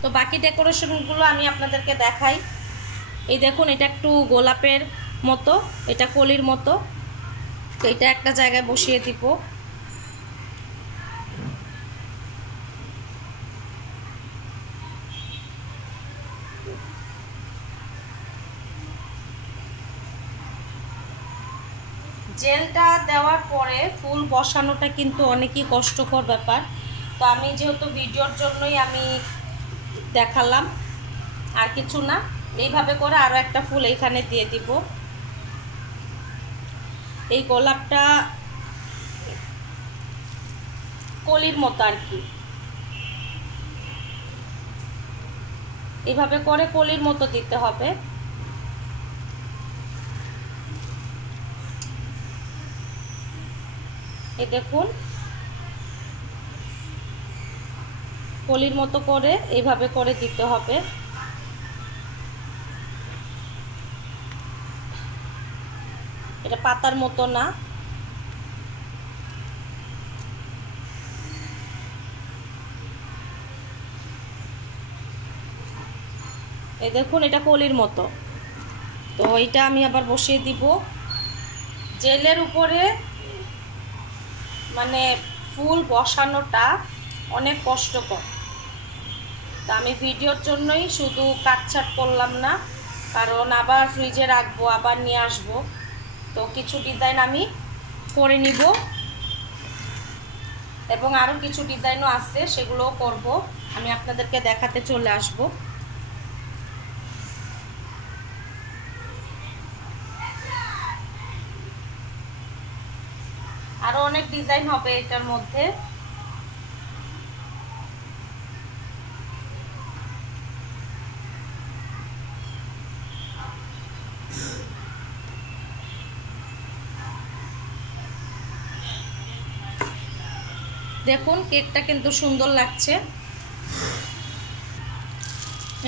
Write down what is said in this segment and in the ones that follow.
তো বাকি ডেকোরেশনগুলো আমি আপনাদেরকে দেখাই। এই দেখুন, এটা একটু গোলাপের মতো, এটা কলির মতো। তো এটা একটা জায়গায় বসিয়ে দিব। জেলটা দেওয়ার পরে ফুল বসানোটা কিন্তু অনেকই কষ্টকর ব্যাপার। তো আমি যেহেতু ভিডিওর জন্যই আমি দেখালাম, আর কিছু না। এইভাবে করে আরও একটা ফুল এইখানে দিয়ে দিব। এই গোলাপটা কলির মতো আর কি, এইভাবে করে কলির মতো দিতে হবে। এই দেখুন, কলির মতো করে এইভাবে করে দিতে হবে। এটা পাতার মতো না। এই দেখুন, এটা কলির মতো। তো এইটা আমি আবার বসিয়ে দিব। জেলের উপরে মানে ফুল বসানোটা অনেক কষ্টকর। তা আমি ভিডিওর জন্যই শুধু কাটছাট করলাম না, কারণ আবার ফ্রিজে রাখবো, আবার নিয়ে আসবো। তো কিছু ডিজাইন আমি করে নিব, এবং আরও কিছু ডিজাইনও আছে, সেগুলোও করব। আমি আপনাদেরকে দেখাতে চলে আসব। আরও অনেক ডিজাইন হবে এটার মধ্যে। দেখুন, কেকটা কিন্তু সুন্দর লাগছে।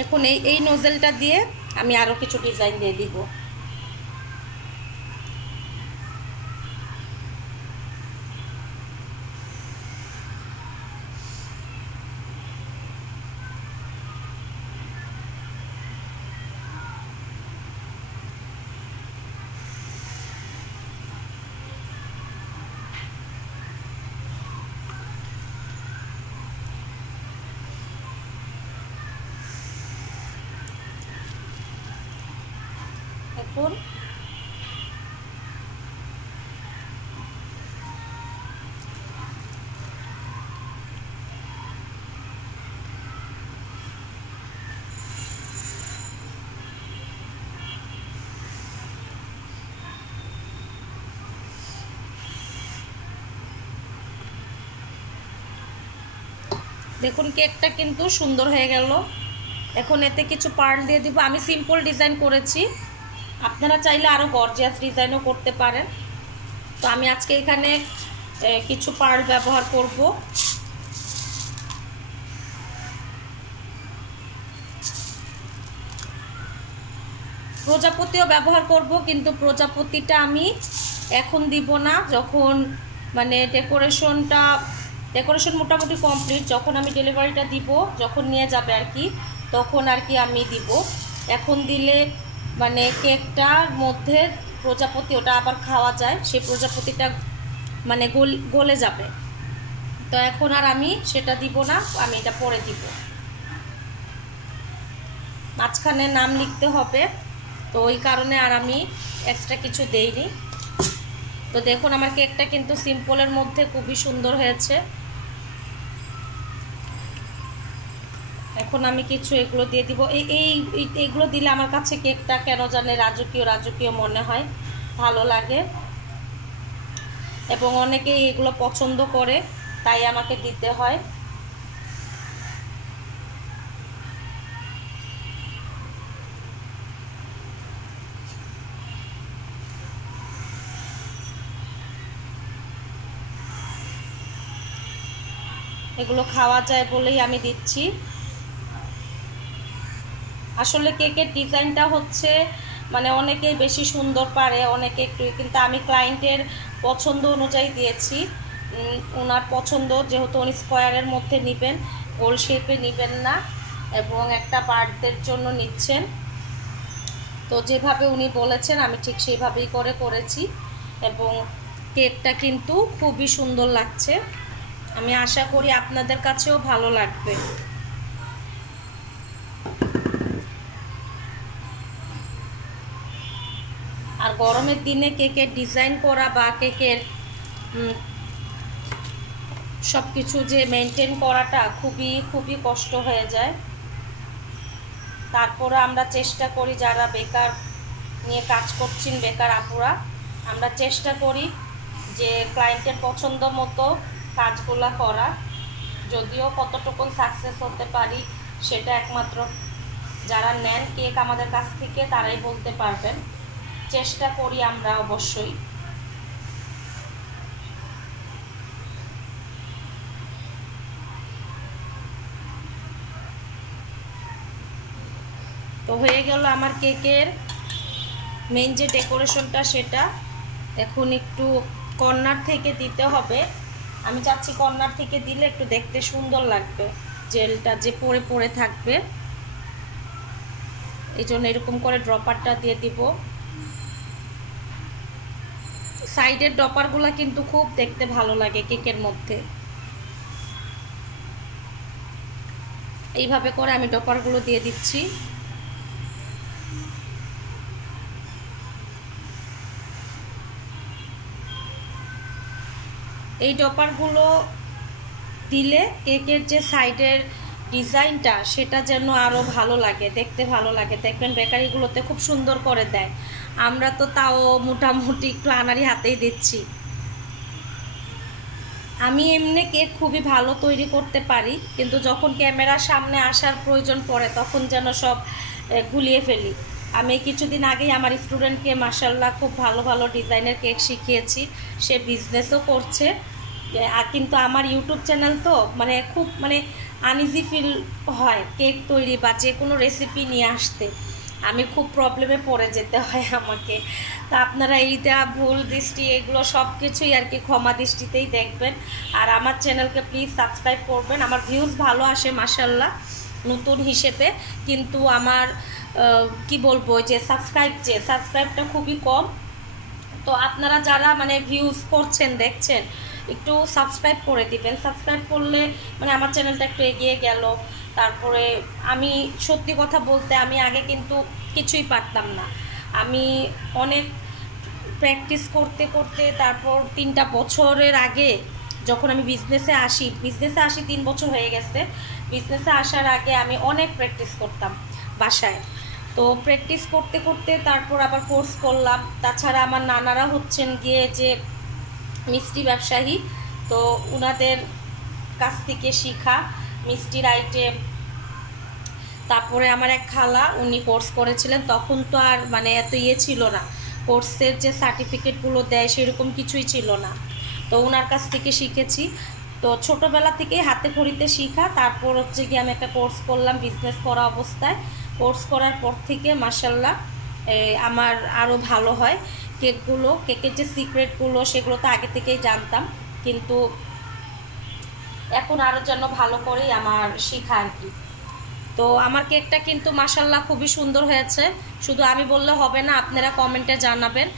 এখন এই নোজেলটা দিয়ে আমি আরও কিছু ডিজাইন দিয়ে দিব। দেখুন, দেখুন কেকটা কিন্তু সুন্দর হয়ে গেল। এখন এতে কিছু পার্ল দিয়ে দিব। আমি সিম্পল ডিজাইন করেছি, আপনারা চাইলে আরও গর্জিয়াস ডিজাইনও করতে পারেন। তো আমি আজকে এখানে কিছু পার্ল ব্যবহার করব। প্রজাপতিও ব্যবহার করব, কিন্তু প্রজাপতিটা আমি এখন দিব না। যখন মানে ডেকোরেশন মোটামুটি কমপ্লিট, যখন আমি ডেলিভারিটা দিব, যখন নিয়ে যাবে আর কি, তখন আর কি আমি দিব। এখন দিলে মানে কেকটার মধ্যে প্রজাপতি, ওটা আবার খাওয়া যায়, সেই প্রজাপতিটা মানে গলে যাবে। তো এখন আর আমি সেটা দিব না, আমি এটা পরে দিব। মাঝখানে নাম লিখতে হবে, তো ওই কারণে আর আমি এক্সট্রা কিছু দেইনি। তো দেখুন, আমার কেকটা কিন্তু সিম্পলের মধ্যে খুবই সুন্দর হয়েছে। এখন আমি কিছু এগুলো দিয়ে দিব। এইগুলো দিলে আমার কাছে কেকটা কেন জানে রাজকীয় রাজকীয় মনে হয়, ভালো লাগে, এবং অনেকেই এগুলো পছন্দ করে, তাই আমাকে দিতে হয়। এগুলো খাওয়া যায় বলেই আমি দিচ্ছি। আসলে কেকের ডিজাইনটা হচ্ছে মানে অনেকেই বেশি সুন্দর পারে, অনেকে একটু, কিন্তু আমি ক্লায়েন্টের পছন্দ অনুযায়ী দিয়েছি। ওনার পছন্দ যেহেতু উনি স্কোয়ারের মধ্যে নেবেন, গোল শেপে নেবেন না, এবং একটা বার্থডের জন্য নিচ্ছেন। তো যেভাবে উনি বলেছেন আমি ঠিক সেইভাবেই করেছি এবং কেকটা কিন্তু খুবই সুন্দর লাগছে। আমি আশা করি আপনাদের কাছেও ভালো লাগবে। আর গরমের দিনে কেকের ডিজাইন করা বা কেকের সব কিছু যে মেনটেন করাটা খুবই কষ্ট হয়ে যায়। তারপরে আমরা চেষ্টা করি, যারা বেকার নিয়ে কাজ করছেন, বেকার আপুরা, আমরা চেষ্টা করি যে ক্লায়েন্টের পছন্দ মতো কাজগুলো করা। যদিও কতটুকু সাকসেস হতে পারি সেটা একমাত্র যারা নেন কেক আমাদের কাছ থেকে তারাই বলতে পারবেন। চেষ্টা করি আমরা অবশ্যই। তো হয়ে গেল আমার কেকের মেইন যে ডেকোরেশনটা, সেটা এখন একটু কর্নার থেকে দিতে হবে। আমি চাচ্ছি কর্নার থেকে দিলে একটু দেখতে সুন্দর লাগবে, জেলটা যে পড়ে থাকবে, এই জন্য এরকম করে ড্রপারটা দিয়ে দিব। সাইডের ড্রপারগুলো কিন্তু খুব দেখতে ভালো লাগে কেকের মধ্যে। এইভাবে করে আমি ড্রপারগুলো দিয়ে দিচ্ছি। এই ড্রপারগুলো দিলে কেকের যে সাইডের ডিজাইনটা সেটা যেন আরও ভালো লাগে, দেখতে ভালো লাগে। দেখবেন বেকারিগুলোতে খুব সুন্দর করে দেয়, আমরা তো তাও মোটামুটি একটু আনাড়ি হাতেই দিচ্ছি। আমি এমনি কেক খুবই ভালো তৈরি করতে পারি, কিন্তু যখন ক্যামেরার সামনে আসার প্রয়োজন পড়ে তখন যেন সব গুলিয়ে ফেলি। আমি কিছুদিন আগেই আমার স্টুডেন্টকে মাশাআল্লাহ খুব ভালো ডিজাইনের কেক শিখিয়েছি, সে বিজনেসও করছে। কিন্তু আমার ইউটিউব চ্যানেল তো খুব আনইজি ফিল হয় কেক তৈরি বা যে কোনো রেসিপি নিয়ে আসতে, আমি খুব প্রবলেমে পড়ে যেতে হয় আমাকে। তা আপনারা এইটা ভুল দৃষ্টি এগুলো সব কিছুই আর কি ক্ষমা দৃষ্টিতেই দেখবেন। আর আমার চ্যানেলকে প্লিজ সাবস্ক্রাইব করবেন। আমার ভিউজ ভালো আসে মাশাআল্লাহ নতুন হিসেবে, কিন্তু আমার কি বলবো যে সাবস্ক্রাইবটা খুবই কম। তো আপনারা যারা ভিউজ করছেন, দেখছেন, একটু সাবস্ক্রাইব করে দিবেন। সাবস্ক্রাইব করলে আমার চ্যানেলটা একটু এগিয়ে গেল। তারপরে আমি সত্যি কথা বলতে আমি আগে কিন্তু কিছুই পারতাম না। আমি অনেক প্র্যাকটিস করতে তারপর 3টা বছরের আগে যখন আমি বিজনেসে আসি 3 বছর হয়ে গেছে। বিজনেসে আসার আগে আমি অনেক প্র্যাকটিস করতাম বাসায়। তো প্র্যাকটিস করতে তারপর আবার কোর্স করলাম। তাছাড়া আমার নানারা হচ্ছেন গিয়ে যে মিষ্টি ব্যবসায়ী, তো ওনাদের কাছ থেকে শিখা মিষ্টির আইটেম। তারপরে আমার এক খালা, উনি কোর্স করেছিলেন, তখন তো আর এত ছিল না, কোর্সের যে সার্টিফিকেটগুলো দেয় সেরকম কিছুই ছিল না। তো ওনার কাছ থেকে শিখেছি। তো ছোটোবেলা থেকেই হাতে খড়িতে শিখা। তারপর হচ্ছে গিয়ে আমি একটা কোর্স করলাম বিজনেস করা অবস্থায়। কোর্স করার পর থেকে মাশাআল্লাহ আমার আরও ভালো হয় কেকের যে সিক্রেটগুলো সেগুলো তো আগে থেকেই জানতাম, কিন্তু এখন আরও যেন ভালো করেই আমার শেখা আর কি। তো আমার কেকটা কিন্তু মাশাআল্লাহ খুবই সুন্দর হয়েছে। শুধু আমি বললে হবে না, আপনারা কমেন্টে জানাবেন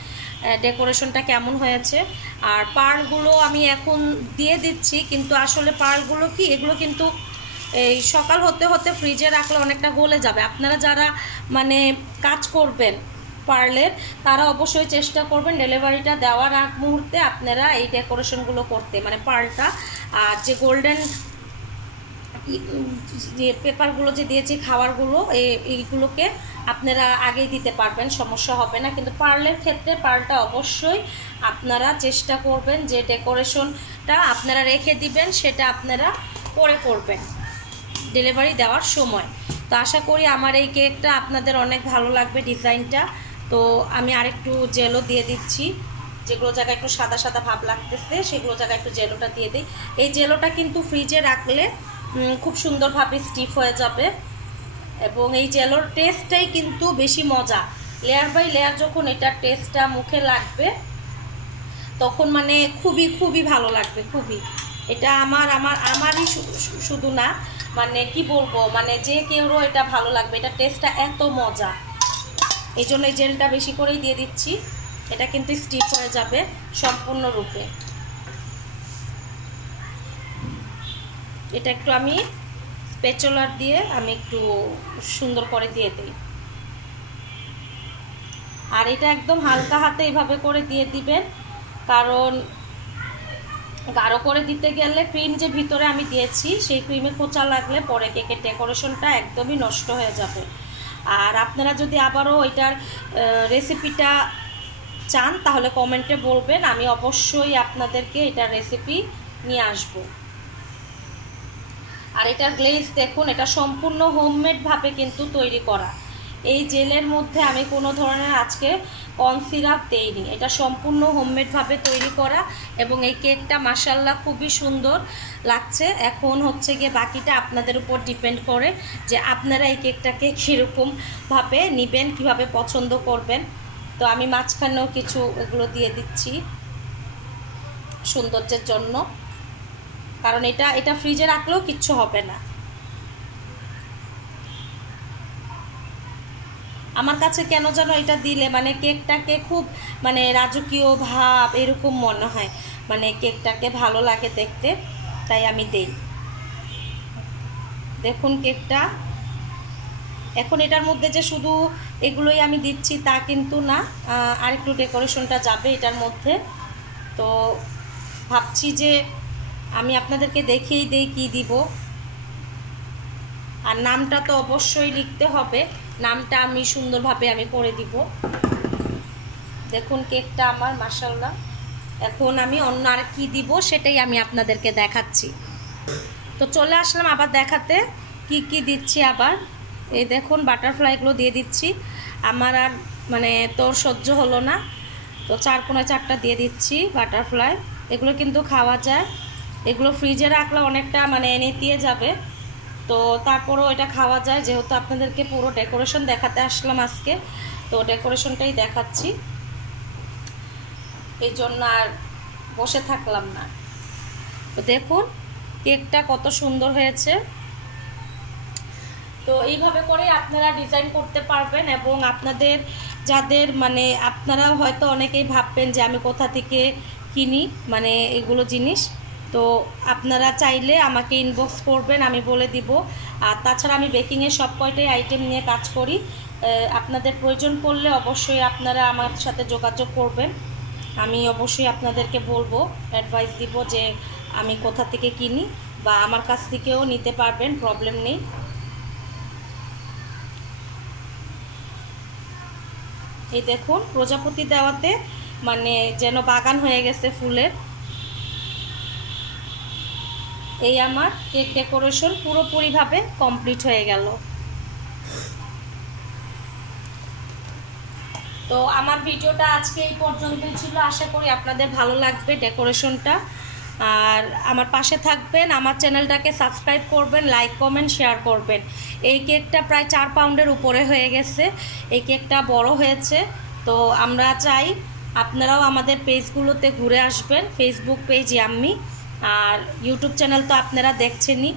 ডেকোরেশনটা কেমন হয়েছে। আর পার্লগুলো আমি এখন দিয়ে দিচ্ছি, কিন্তু আসলে পার্লগুলো কি, এগুলো কিন্তু এই সকাল হতে ফ্রিজে রাখলে অনেকটা গলে যাবে। আপনারা যারা কাজ করবেন পার্লের, তারা অবশ্যই চেষ্টা করবেন ডেলিভারিটা দেওয়ার আগ মুহূর্তে আপনারা এই ডেকোরেশনগুলো করতে, পার্লটা। আর যে গোল্ডেন যে পেপারগুলো যে দিয়েছি খাবারগুলো, এইগুলোকে আপনারা আগেই দিতে পারবেন, সমস্যা হবে না। কিন্তু পার্লের ক্ষেত্রে পার্লটা অবশ্যই আপনারা চেষ্টা করবেন যে ডেকোরেশনটা আপনারা রেখে দিবেন, সেটা আপনারা পরে করবেন ডেলিভারি দেওয়ার সময়। তো আশা করি আমার এই কেকটা আপনাদের অনেক ভালো লাগবে ডিজাইনটা। তো আমি আরেকটু জেলও দিয়ে দিচ্ছি, যেগুলো জায়গায় একটু সাদা ভাব লাগতেছে সেগুলো জায়গায় একটু জেলোটা দিয়ে দিই। এই জেলোটা কিন্তু ফ্রিজে রাখলে খুব সুন্দরভাবে স্টিফ হয়ে যাবে, এবং এই জেলোর টেস্টটাই কিন্তু বেশি মজা। লেয়ার বাই লেয়ার যখন এটার টেস্টটা মুখে লাগবে তখন খুবই ভালো লাগবে, খুবই। এটা আমারই শুধু না, মানে কি বলবো, মানে যে কেউরও এটা ভালো লাগবে, এটা টেস্টটা এত মজা। এই জন্য এই জেলটা বেশি করেই দিয়ে দিচ্ছি, এটা কিন্তু স্টিক হয়ে যাবে সম্পূর্ণরূপে। এটা একটু আমি স্প্যাচুলার দিয়ে আমি একটু সুন্দর করে দিয়ে দিই। আর এটা একদম হালকা হাতে এইভাবে করে দিয়ে দিবেন, কারণ গাঢ় করে দিতে গেলে ক্রিম যে ভিতরে আমি দিয়েছি সেই ক্রিমে খোঁচা লাগলে পরে কেকের ডেকোরেশনটা একদমই নষ্ট হয়ে যাবে। আর আপনারা যদি আবারও এটার রেসিপিটা চান তাহলে কমেন্টে বলবেন, আমি অবশ্যই আপনাদেরকে এটার রেসিপি নিয়ে আসব। আর এটার গ্লেজ দেখুন, এটা সম্পূর্ণ হোমমেডভাবে কিন্তু তৈরি করা। এই জেলের মধ্যে আমি কোনো ধরনের আজকে কর্ন সিরাপ দেইনি, এটা সম্পূর্ণ হোমমেডভাবে তৈরি করা। এবং এই কেকটা মাশাআল্লাহ খুবই সুন্দর লাগছে। এখন হচ্ছে গিয়ে বাকিটা আপনাদের উপর ডিপেন্ড করে যে আপনারা এই কেকটাকে কীরকমভাবে নেবেন, কীভাবে পছন্দ করবেন। তো আমি মাঝখানেও কিছু এগুলো দিয়ে দিচ্ছি সৌন্দর্যের জন্য, কারণ এটা ফ্রিজে রাখলেও কিচ্ছু হবে না। আমার কাছে কেন যেন এটা দিলে মানে কেকটাকে খুব মানে রাজকীয় ভাব এরকম মনে হয়, মানে কেকটাকে ভালো লাগে দেখতে, তাই আমি দেই। দেখুন কেকটা, এখন এটার মধ্যে যে শুধু এগুলোই আমি দিচ্ছি তা কিন্তু না, আরেকটু ডেকোরেশনটা যাবে এটার মধ্যে। তো ভাবছি যে আমি আপনাদেরকে দেখিয়েই দেই কি দিব। আর নামটা তো অবশ্যই লিখতে হবে, নামটা আমি সুন্দরভাবে আমি করে দিব। দেখুন কেকটা আমার মাশাআল্লাহ। এখন আমি অন্য আর কি দিব সেটাই আমি আপনাদেরকে দেখাচ্ছি। তো চলে আসলাম আবার দেখাতে কি কি দিচ্ছি আবার। এই দেখুন বাটারফ্লাইগুলো দিয়ে দিচ্ছি, আমার আর মানে তোর সহ্য হলো না, তো 4 দিয়ে দিচ্ছি বাটারফ্লাই। এগুলো কিন্তু খাওয়া যায়, এগুলো ফ্রিজে রাখলে অনেকটা মানে নেতিয়ে যাবে, তো তারপরেও এটা খাওয়া যায়। যেহেতু আপনাদেরকে পুরো ডেকোরেশন দেখাতে আসলাম আজকে, তো ডেকোরেশনটাই দেখাচ্ছি, এই জন্য আর বসে থাকলাম না। তো দেখুন কেকটা কত সুন্দর হয়েছে। তো এইভাবে করে আপনারা ডিজাইন করতে পারবেন। এবং আপনাদের যাদের মানে আপনারা হয়তো অনেকেই ভাববেন যে আমি কোথা থেকে কিনি মানে এগুলো জিনিস, তো আপনারা চাইলে আমাকে ইনবক্স করবেন, আমি বলে দিব। আর তাছাড়া আমি বেকিংয়ের সব কয়টাই আইটেম নিয়ে কাজ করি, আপনাদের প্রয়োজন পড়লে অবশ্যই আপনারা আমার সাথে যোগাযোগ করবেন। আমি অবশ্যই আপনাদেরকে বলবো, অ্যাডভাইস দিব যে আমি কোথা থেকে কিনি, বা আমার কাছ থেকেও নিতে পারবেন, প্রবলেম নেই। এই দেখুন প্রজাপতি দেওয়াতে মানে যেন বাগান হয়ে গেছে ফুলের। এই আমার কেক ডেকোরেশন পুরোপুরিভাবে কমপ্লিট হয়ে গেল। তো আমার ভিডিওটা আজকে এই পর্যন্তই ছিল, আশা করি আপনাদের ভালো লাগবে ডেকোরেশনটা। আর আমার পাশে থাকবেন, আমার চ্যানেলটাকে সাবস্ক্রাইব করবেন, লাইক কমেন্ট শেয়ার করবেন। এই কেকটা প্রায় 4 পাউন্ডের উপরে হয়ে গেছে, এই কেকটা বড় হয়েছে। তো আমরা চাই আপনারাও আমাদের পেজগুলোতে ঘুরে আসবেন, ফেসবুক পেজ ইয়াম্মি, আর ইউটিউব চ্যানেল তো আপনারা দেখছেনই।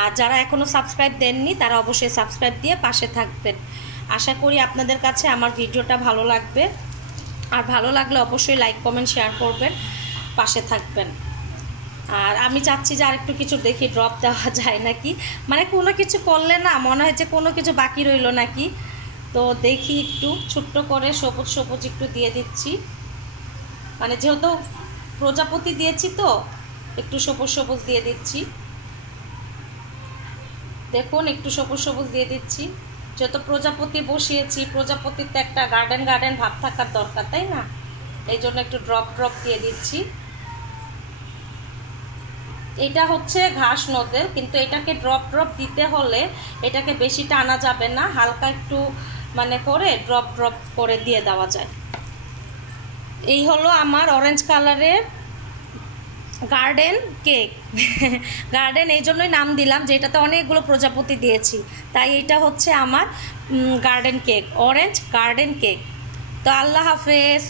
আর যারা এখনও সাবস্ক্রাইব দেননি তারা অবশ্যই সাবস্ক্রাইব দিয়ে পাশে থাকবেন। আশা করি আপনাদের কাছে আমার ভিডিওটা ভালো লাগবে, আর ভালো লাগলে অবশ্যই লাইক কমেন্ট শেয়ার করবেন, পাশে থাকবেন। আর আমি চাচ্ছি যে আরেকটু কিছু দেখি ড্রপ দেওয়া যায় নাকি, মানে কোনো কিছু করলে না মনে হয় যে কোনো কিছু বাকি রইল নাকি। তো দেখি একটু ছোট্ট করে সবুজ সবুজ একটু দিয়ে দিচ্ছি, মানে যেহেতু প্রজাপতি দিয়েছি তো একটু সবুজ সবুজ দিয়ে দিচ্ছি। দেখুন একটু সবুজ সবুজ দিয়ে দিচ্ছি, যেহেতু প্রজাপতি বসিয়েছি, প্রজাপতির তো একটা গার্ডেন গার্ডেন ভাব থাকার দরকার, তাই না? এই জন্য একটু ড্রপ ড্রপ দিয়ে দিচ্ছি। এটা হচ্ছে ঘাস নোজেল, কিন্তু এটাকে ড্রপ ড্রপ দিতে হলে এটাকে বেশি টানা যাবে না, হালকা একটু মানে করে ড্রপ ড্রপ করে দিয়ে দেওয়া যায়। এই হলো আমার অরেঞ্জ কালারের গার্ডেন কেক। গার্ডেন এই জন্যই নাম দিলাম যে এটাতে অনেকগুলো প্রজাপতি দিয়েছি, তাই এটা হচ্ছে আমার garden cake, orange garden cake. তো আল্লাহ হাফেজ।